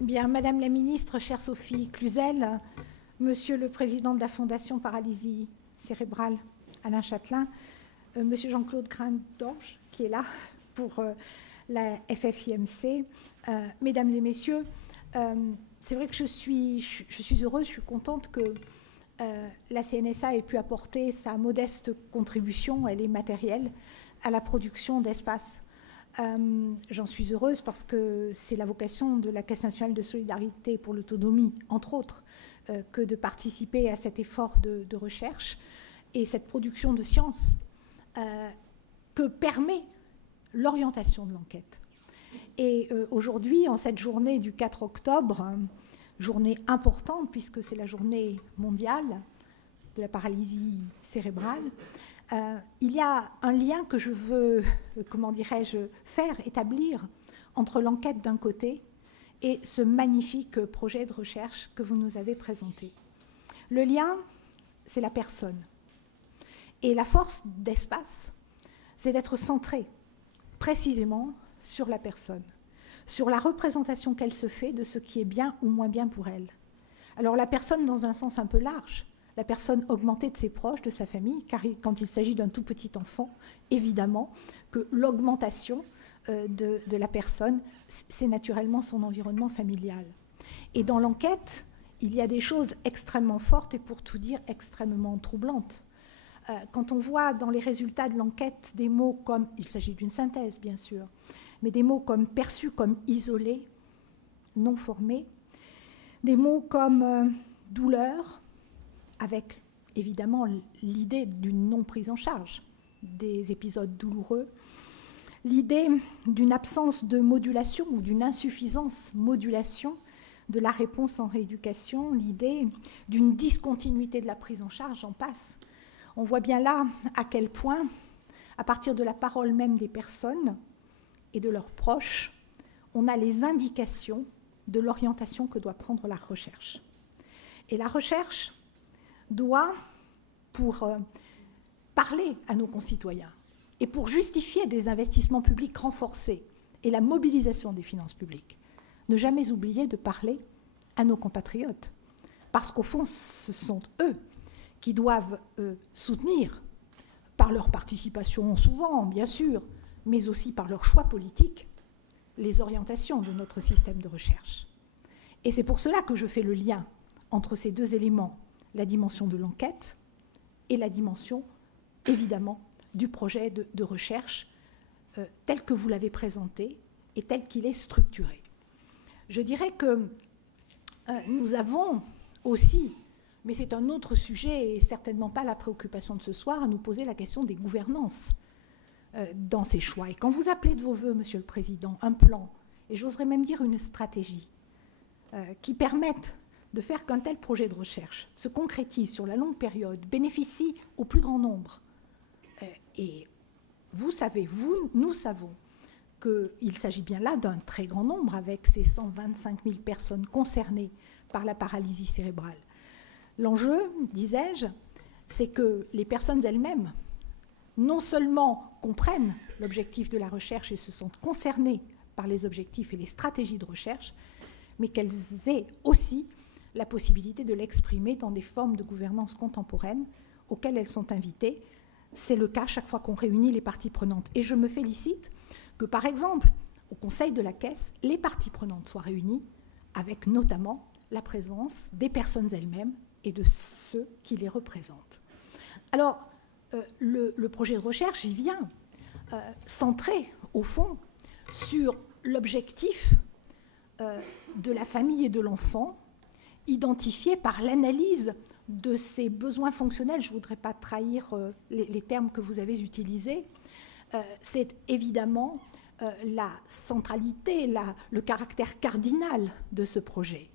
Bien, Madame la Ministre, chère Sophie Cluzel, Monsieur le Président de la Fondation Paralysie Cérébrale, Alain Châtelain, Monsieur Jean-Claude Graindorge, qui est là pour la FFIMC, Mesdames et Messieurs, c'est vrai que je suis heureuse, je suis contente que la CNSA ait pu apporter sa modeste contribution, elle est matérielle, à la production d'espaces. J'en suis heureuse parce que c'est la vocation de la Caisse nationale de solidarité pour l'autonomie, entre autres, que de participer à cet effort de recherche et cette production de sciences que permet l'orientation de l'enquête. Et aujourd'hui, en cette journée du 4 octobre, journée importante puisque c'est la journée mondiale de la paralysie cérébrale, il y a un lien que je veux, faire établir entre l'enquête d'un côté et ce magnifique projet de recherche que vous nous avez présenté. Le lien, c'est la personne. Et la force d'Espace, c'est d'être centré précisément sur la personne, sur la représentation qu'elle se fait de ce qui est bien ou moins bien pour elle. Alors la personne dans un sens un peu large, la personne augmentée de ses proches, de sa famille, car quand il s'agit d'un tout petit enfant, évidemment que l'augmentation de la personne, c'est naturellement son environnement familial. Et dans l'enquête, il y a des choses extrêmement fortes et pour tout dire extrêmement troublantes. Quand on voit dans les résultats de l'enquête des mots comme, il s'agit d'une synthèse bien sûr, mais des mots comme perçus comme isolés, non formés, des mots comme douleur, avec évidemment l'idée d'une non-prise en charge des épisodes douloureux, l'idée d'une absence de modulation ou d'une insuffisance modulation de la réponse en rééducation, l'idée d'une discontinuité de la prise en charge, j'en passe. On voit bien là à quel point, à partir de la parole même des personnes et de leurs proches, on a les indications de l'orientation que doit prendre la recherche. Et la recherche doit, pour parler à nos concitoyens et pour justifier des investissements publics renforcés et la mobilisation des finances publiques, ne jamais oublier de parler à nos compatriotes. Parce qu'au fond, ce sont eux qui doivent soutenir, par leur participation souvent, bien sûr, mais aussi par leur choix politique, les orientations de notre système de recherche. Et c'est pour cela que je fais le lien entre ces deux éléments, la dimension de l'enquête et la dimension, évidemment, du projet de recherche tel que vous l'avez présenté et tel qu'il est structuré. Je dirais que nous avons aussi, mais c'est un autre sujet et certainement pas la préoccupation de ce soir, à nous poser la question des gouvernances dans ces choix. Et quand vous appelez de vos voeux, Monsieur le Président, un plan, et j'oserais même dire une stratégie, qui permettent de faire qu'un tel projet de recherche se concrétise sur la longue période, bénéficie au plus grand nombre. Et vous savez, nous savons qu'il s'agit bien là d'un très grand nombre avec ces 125 000 personnes concernées par la paralysie cérébrale. L'enjeu, disais-je, c'est que les personnes elles-mêmes, non seulement comprennent l'objectif de la recherche et se sentent concernées par les objectifs et les stratégies de recherche, mais qu'elles aient aussi la possibilité de l'exprimer dans des formes de gouvernance contemporaine auxquelles elles sont invitées. C'est le cas chaque fois qu'on réunit les parties prenantes. Et je me félicite que, par exemple, au Conseil de la Caisse, les parties prenantes soient réunies avec notamment la présence des personnes elles-mêmes et de ceux qui les représentent. Alors, le projet de recherche, il vient centré, au fond, sur l'objectif de la famille et de l'enfant, identifié par l'analyse de ses besoins fonctionnels. Je ne voudrais pas trahir les termes que vous avez utilisés. C'est évidemment la centralité, le caractère cardinal de ce projet.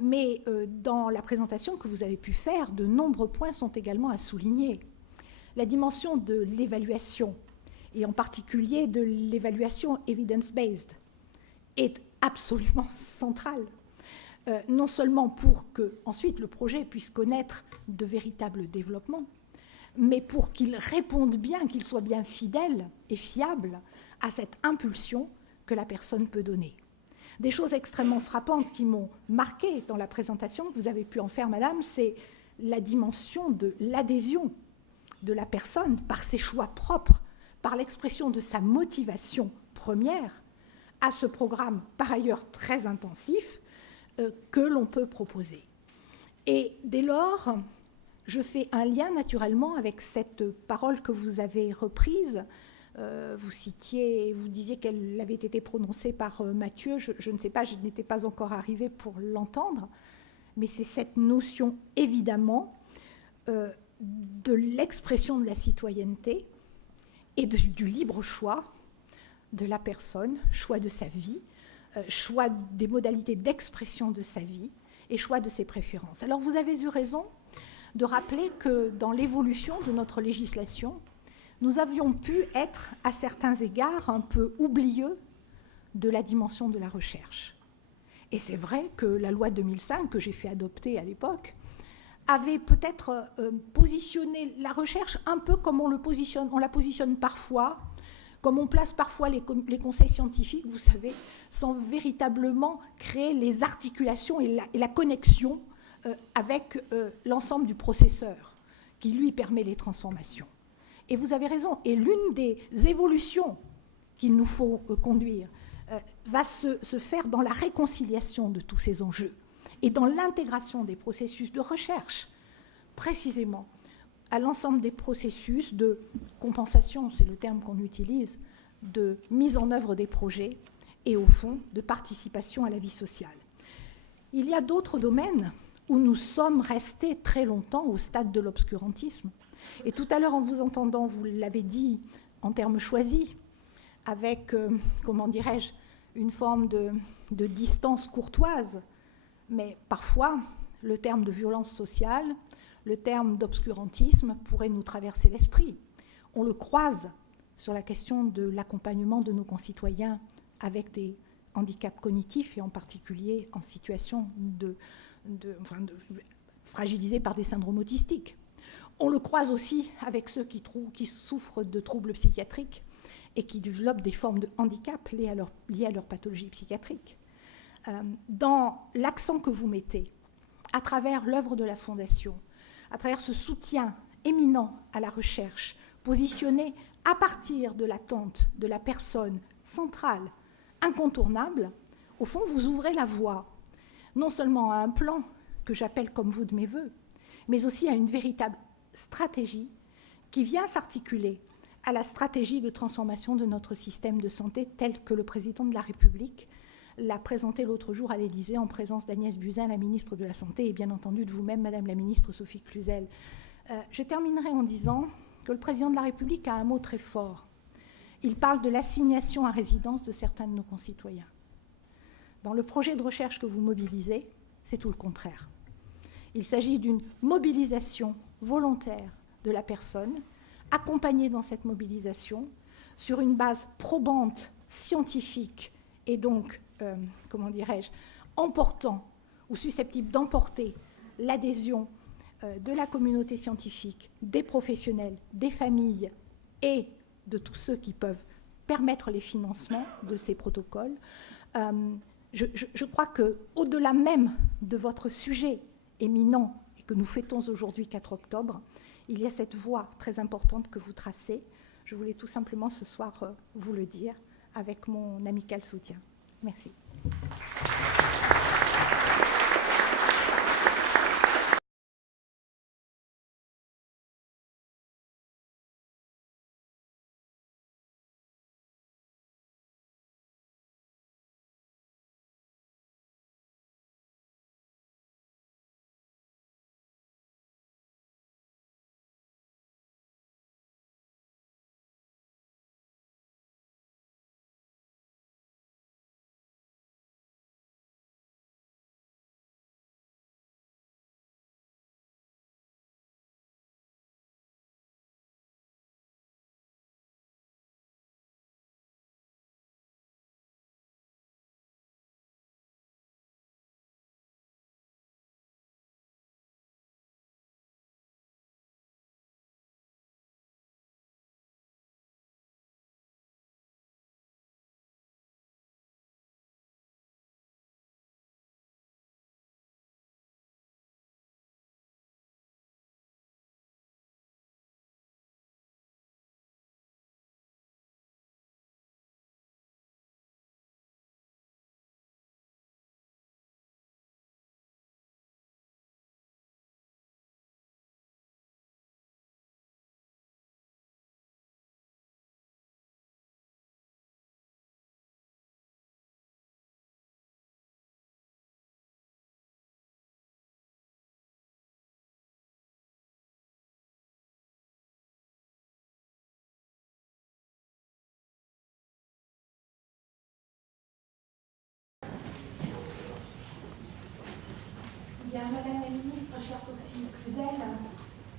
Mais dans la présentation que vous avez pu faire, de nombreux points sont également à souligner. La dimension de l'évaluation, et en particulier de l'évaluation evidence-based, est absolument centrale. Non seulement pour que ensuite le projet puisse connaître de véritables développements, mais pour qu'il réponde bien, qu'il soit bien fidèle et fiable à cette impulsion que la personne peut donner. Des choses extrêmement frappantes qui m'ont marquée dans la présentation que vous avez pu en faire, madame, c'est la dimension de l'adhésion de la personne par ses choix propres, par l'expression de sa motivation première à ce programme, par ailleurs très intensif, que l'on peut proposer. Et dès lors, je fais un lien naturellement avec cette parole que vous avez reprise. Vous disiez qu'elle avait été prononcée par Mathieu, je ne sais pas, je n'étais pas encore arrivée pour l'entendre, mais c'est cette notion évidemment de l'expression de la citoyenneté et du libre choix de la personne, choix de sa vie, choix des modalités d'expression de sa vie et choix de ses préférences. Alors vous avez eu raison de rappeler que dans l'évolution de notre législation, nous avions pu être à certains égards un peu oublieux de la dimension de la recherche. Et c'est vrai que la loi de 2005, que j'ai fait adopter à l'époque, avait peut-être positionné la recherche un peu comme on la positionne parfois, comme on place parfois les conseils scientifiques, vous savez, sans véritablement créer les articulations et la connexion avec l'ensemble du processeur qui, lui, permet les transformations. Et vous avez raison, et l'une des évolutions qu'il nous faut conduire va se faire dans la réconciliation de tous ces enjeux et dans l'intégration des processus de recherche, précisément, à l'ensemble des processus de compensation, c'est le terme qu'on utilise, de mise en œuvre des projets et, au fond, de participation à la vie sociale. Il y a d'autres domaines où nous sommes restés très longtemps au stade de l'obscurantisme. Et tout à l'heure, en vous entendant, vous l'avez dit en termes choisis, avec, comment dirais-je, une forme de distance courtoise, mais parfois, le terme de violence sociale, le terme d'obscurantisme pourrait nous traverser l'esprit. On le croise sur la question de l'accompagnement de nos concitoyens avec des handicaps cognitifs et en particulier en situation fragilisés par des syndromes autistiques. On le croise aussi avec ceux qui souffrent de troubles psychiatriques et qui développent des formes de handicap liées à leur pathologie psychiatrique. Dans l'accent que vous mettez, à travers l'œuvre de la Fondation, à travers ce soutien éminent à la recherche, positionné à partir de l'attente de la personne centrale, incontournable, au fond, vous ouvrez la voie, non seulement à un plan que j'appelle comme vous de mes voeux, mais aussi à une véritable stratégie qui vient s'articuler à la stratégie de transformation de notre système de santé tel que le président de la République l'a présenté l'autre jour à l'Élysée en présence d'Agnès Buzyn, la ministre de la Santé, et bien entendu de vous-même, Madame la ministre Sophie Cluzel. Je terminerai en disant que le président de la République a un mot très fort. Il parle de l'assignation à résidence de certains de nos concitoyens. Dans le projet de recherche que vous mobilisez, c'est tout le contraire. Il s'agit d'une mobilisation volontaire de la personne, accompagnée dans cette mobilisation sur une base probante, scientifique, et donc, comment dirais-je, emportant ou susceptible d'emporter l'adhésion de la communauté scientifique, des professionnels, des familles et de tous ceux qui peuvent permettre les financements de ces protocoles. Je crois qu'au-delà même de votre sujet éminent et que nous fêtons aujourd'hui 4 octobre, il y a cette voie très importante que vous tracez. Je voulais tout simplement ce soir vous le dire avec mon amical soutien. Merci. Bien, Madame la Ministre, chère Sophie Cluzel,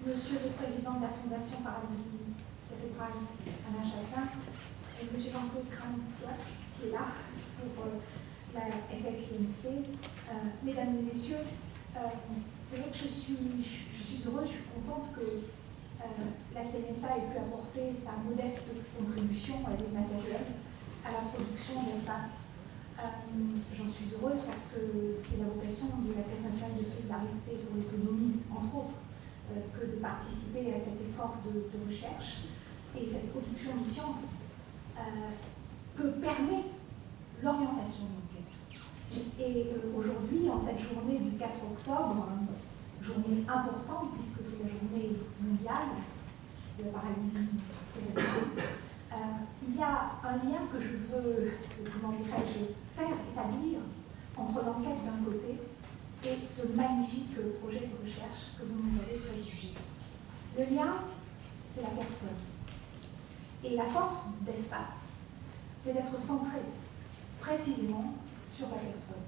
Monsieur le Président de la Fondation Paralysie Cérébrale Alain Châtelain, et Monsieur Jean-Claude Crane-Doche, qui est là pour la FFIMC. Mesdames et Messieurs, c'est vrai que je suis heureuse, je suis contente que la CNSA ait pu apporter sa modeste contribution à l'immatériel à la production d'espace. J'en suis heureuse parce que c'est la vocation de la Caisse nationale de solidarité pour l'autonomie, entre autres, que de participer à cet effort de recherche et cette production de sciences que permet l'orientation de l'enquête. Et aujourd'hui, en cette journée du 4 octobre, journée importante puisque c'est la journée mondiale de la paralysie cérébrale, il y a un lien que je veux, comment dirais-je, faire établir entre l'enquête d'un côté et ce magnifique projet de recherche que vous nous avez présenté. Le lien, c'est la personne. Et la force d'espace, c'est d'être centré précisément sur la personne,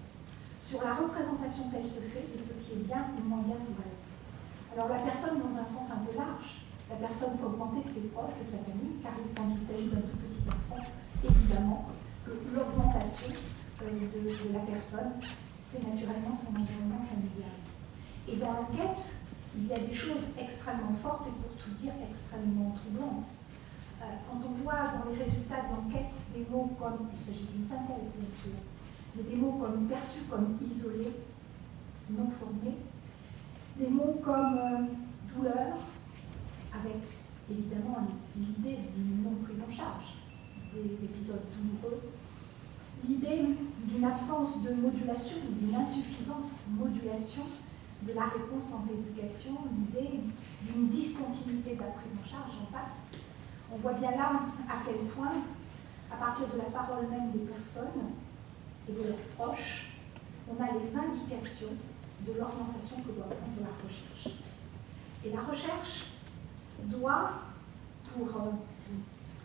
sur la représentation qu'elle se fait de ce qui est bien ou moins bien pour elle. Alors la personne dans un sens un peu large, la personne augmentée de ses proches, de sa famille, car quand il s'agit d'un tout petit enfant, évidemment que l'augmentation de la personne, c'est naturellement son environnement familial. Et dans l'enquête, il y a des choses extrêmement fortes et pour tout dire extrêmement troublantes. Quand on voit dans les résultats de l'enquête des mots comme, il s'agit d'une synthèse bien sûr, mais des mots comme perçus comme isolés, non formés, des mots comme douleur, avec évidemment l'idée d'une non-prise en charge des épisodes douloureux, l'idée d'une absence de modulation, d'une insuffisance modulation de la réponse en rééducation, l'idée d'une discontinuité de la prise en charge, j'en passe. On voit bien là à quel point, à partir de la parole même des personnes et de leurs proches, on a les indications de l'orientation que doit prendre la recherche. Et la recherche doit, pour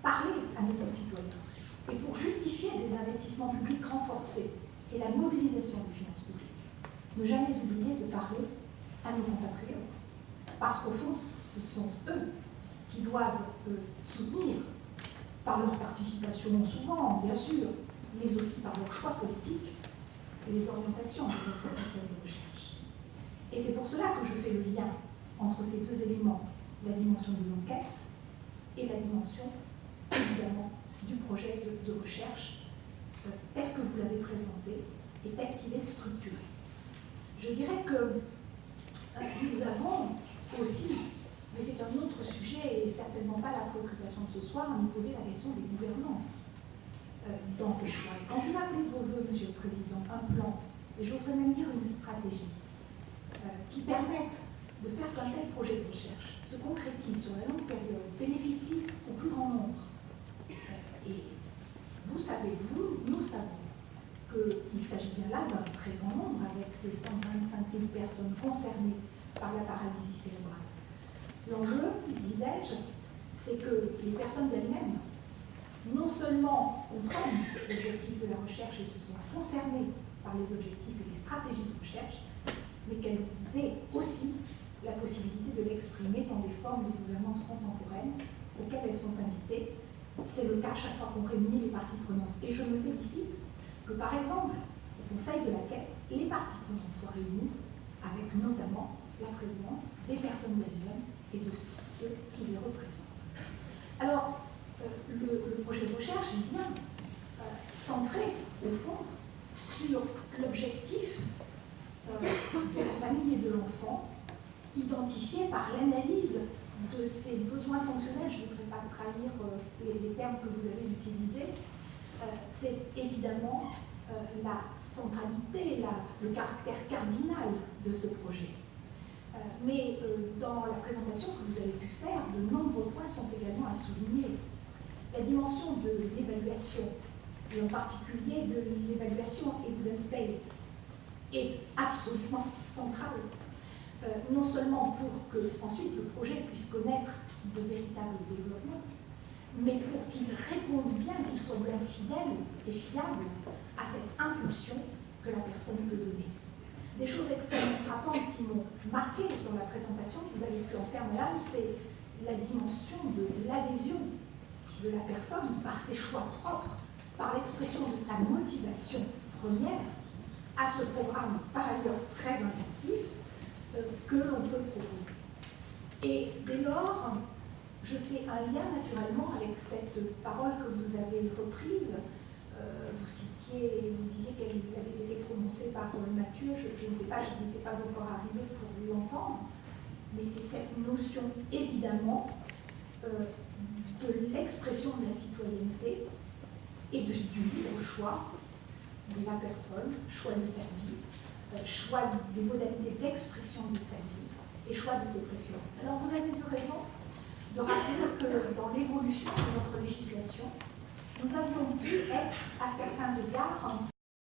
parler à nos concitoyens et pour justifier des investissements publics renforcés et la mobilisation des finances publiques, ne jamais oublier de parler à nos compatriotes. Parce qu'au fond, ce sont eux qui doivent soutenir, par leur participation souvent, bien sûr, mais aussi par leur choix politique et les orientations de notre système de recherche. Et c'est pour cela que je fais le lien entre ces deux éléments, la dimension de l'enquête et la dimension, évidemment, du projet de recherche tel que vous l'avez présenté et tel qu'il est structuré. Je dirais que nous avons aussi, mais c'est un autre sujet et certainement pas la préoccupation de ce soir, à nous poser la question des gouvernances dans ces choix. Et quand vous appelez de vos voeux, Monsieur le Président, un plan, et j'oserais même dire une stratégie, qui permette de faire qu'un tel projet de recherche se concrétise sur la longue période, bénéficie au plus grand nombre. Et vous savez, nous savons qu'il s'agit bien là d'un très grand nombre avec ces 125 000 personnes concernées par la paralysie cérébrale. L'enjeu, disais-je, c'est que les personnes elles-mêmes, non seulement comprennent l'objectif de la recherche et se sont concernées par les objectifs et les stratégies de recherche, mais qu'elles aient aussi la possibilité de l'exprimer dans des formes de gouvernance contemporaine auxquelles elles sont invitées. C'est le cas chaque fois qu'on réunit les parties prenantes. Et je me félicite que, par exemple, au Conseil de la Caisse, les parties prenantes soient réunies avec notamment la présence des personnes elles-mêmes et de ceux qui les représentent. Alors, le projet de recherche est bien centré, au fond, sur l'objectif de la famille et de l'enfant, identifié par l'analyse de ses besoins fonctionnels. Je ne voudrais pas trahir les termes que vous avez utilisés. C'est évidemment la centralité, le caractère cardinal de ce projet. Mais dans la présentation que vous avez pu faire, de nombreux points sont également à souligner. La dimension de l'évaluation, et en particulier de l'évaluation evidence-based, est absolument centrale. Non seulement pour que ensuite le projet puisse connaître de véritables développements, mais pour qu'il réponde bien, qu'il soit bien fidèle et fiable à cette impulsion que la personne peut donner. Des choses extrêmement frappantes qui m'ont marqué dans la présentation que vous avez pu en faire, madame, c'est la dimension de l'adhésion de la personne par ses choix propres, par l'expression de sa motivation première à ce programme par ailleurs très intensif que l'on peut proposer. Et dès lors, je fais un lien naturellement avec cette parole que vous avez reprise. Vous disiez qu'elle avait été prononcée par Mathieu, je ne sais pas, je n'étais pas encore arrivée pour l'entendre, mais c'est cette notion évidemment de l'expression de la citoyenneté et du libre choix de la personne, choix de sa vie, choix des modalités d'expression de sa vie et choix de ses préférences. Alors vous avez eu raison de rappeler que dans l'évolution de notre législation, nous avions pu être à certains égards